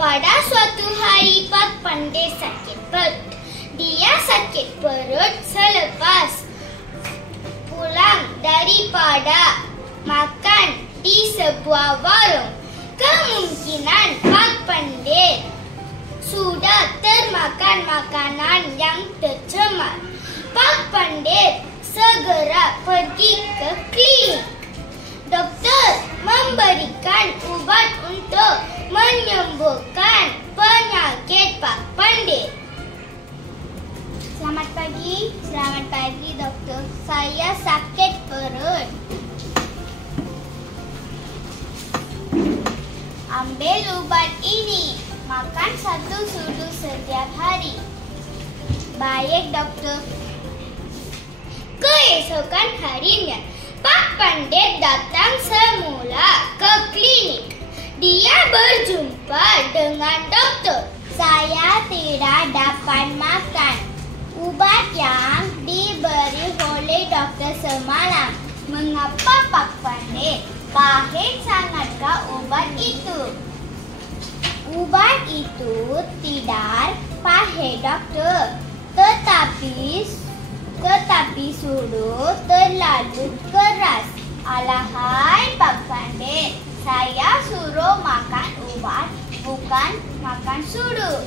Pada suatu hari Pak Pandey sakit perut. Dia sakit perut selepas pulang daripada makan di sebuah warung. Kemungkinan Pak Pandey sudah termakan makanan yang tercemar. Pak Pandey segera pergi ke klinik. Doktor memberikan ubat untuk menyembuhkan penyakit Pak Pandey. Selamat pagi doktor. Saya sakit perut. Ambil ubat ini. Makan 1 sudu setiap hari. Baik doktor. Keesokan harinya, Pak Pandey datang semula ke klinik. Dia berjumpa dengan doktor. Saya tidak dapat makan ubat yang diberi oleh doktor semalam. Mengapa Pak Pandey? Pahit sangatkah obat itu? Ubat itu tidak pahit doktor, tetapi sudu terlalu keras. Alahai Pak Pandey, saya suruh makan ubat, bukan makan sudu.